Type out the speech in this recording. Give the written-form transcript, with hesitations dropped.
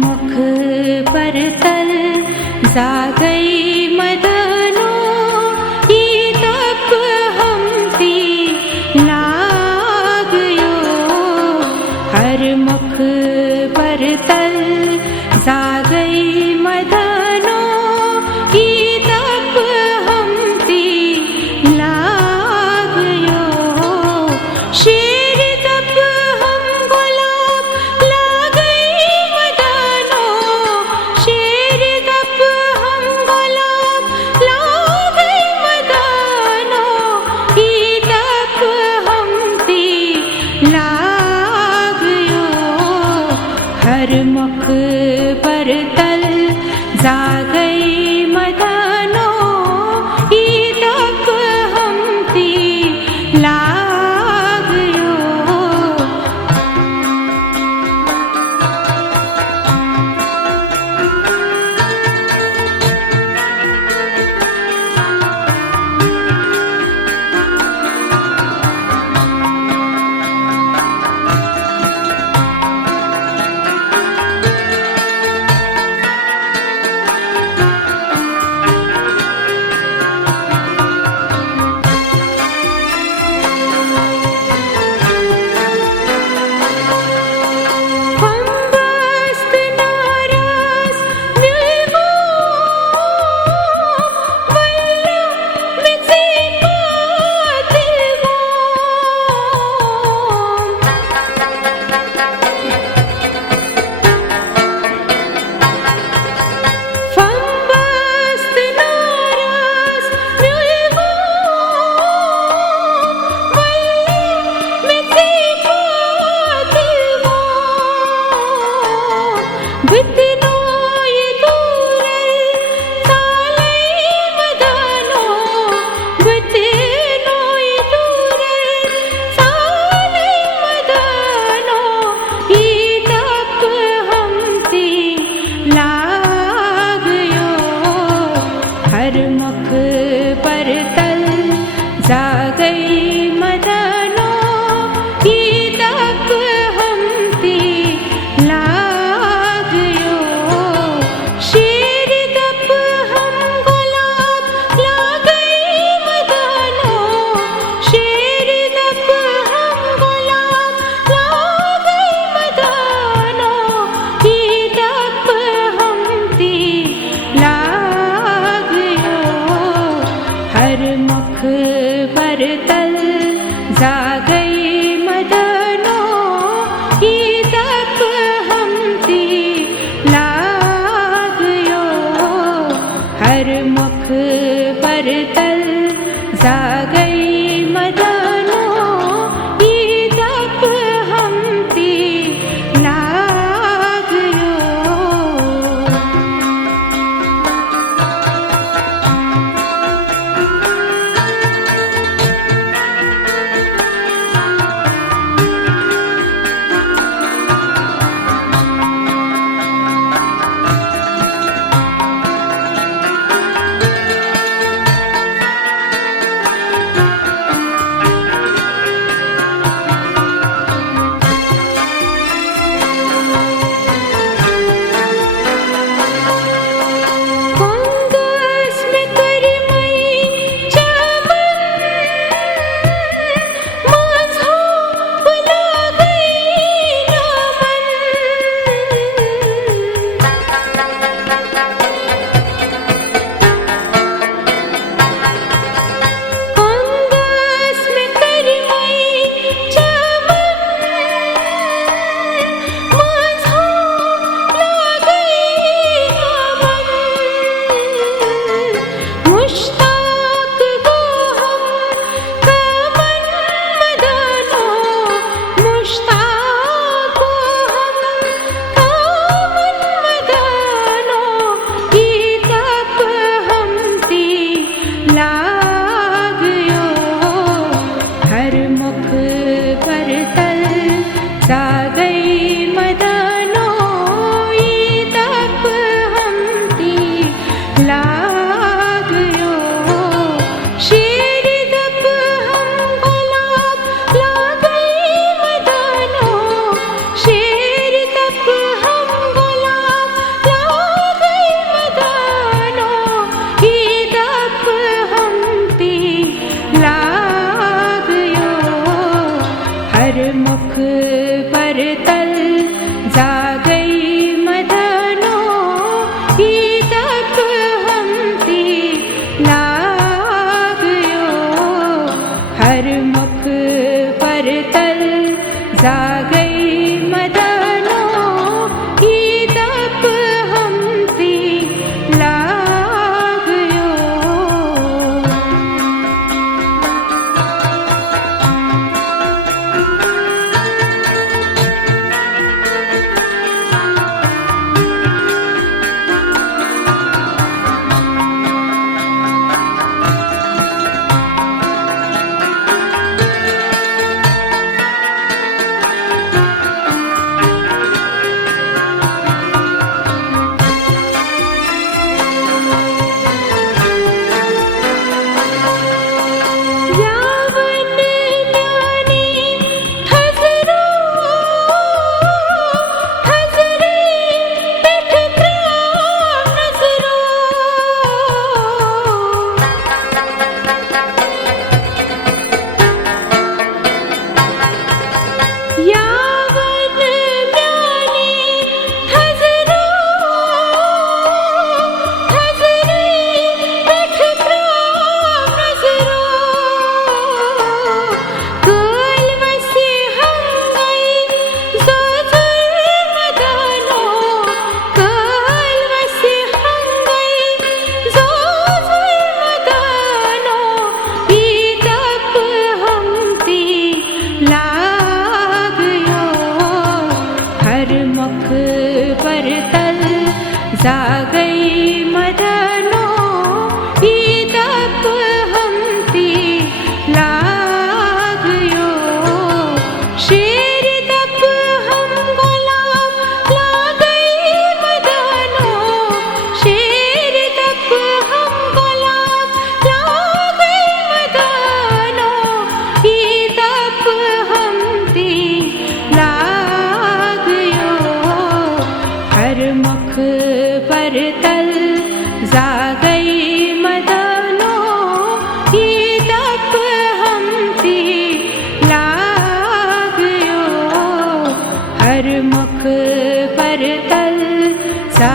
मुख पर तल जागई मदनो ई तप हमती लागयो हर मुख पर तल जागई मदनो ई तप हमती लागयो शेर तप हम गुलाब लागई मदनो शेर तप हम गुलाब लागई मदनो ई तप हमती लागयो हर मुख पर तल जागई मदनो ई तप हमती लागयो फंबस्त नारास मिलवो वल्ला मिसे पातिलवो फंबस्त नारास मिलवो वल्ला मिसे पातिलवो बितनो ये दूरल सालई मदनो बितनो ये दूरल सालई मदनो ई तप हमती लागयो हर मुख पर तल जागई मदनो ई तप हमती लागयो शेर तप हम गुलाब लागई मदनो शेर तप हम गुलाब लागई मदनो ई तप हमती लागयो हर मुख पर तल जागई मदनो ई तप हमती लागयो हर मुख पर तल जागई मदनो ई तप हमती लागयो हर मुख पर तल जा गई मदनो ई तप हमती लागयो हर मुख पर तल जा गई मदनो ई तप हमती लागयो पर तल जा गई मदनो ई तप हमती लागयो शेर तप हम गुलाम ला गई मदनो शेर तप हम गुलाम ला गई मदनो ई तप हमती लागयो हर मुख पर तल जा गई मदनो ई तप हमती लागयो हर मुख पर तल जा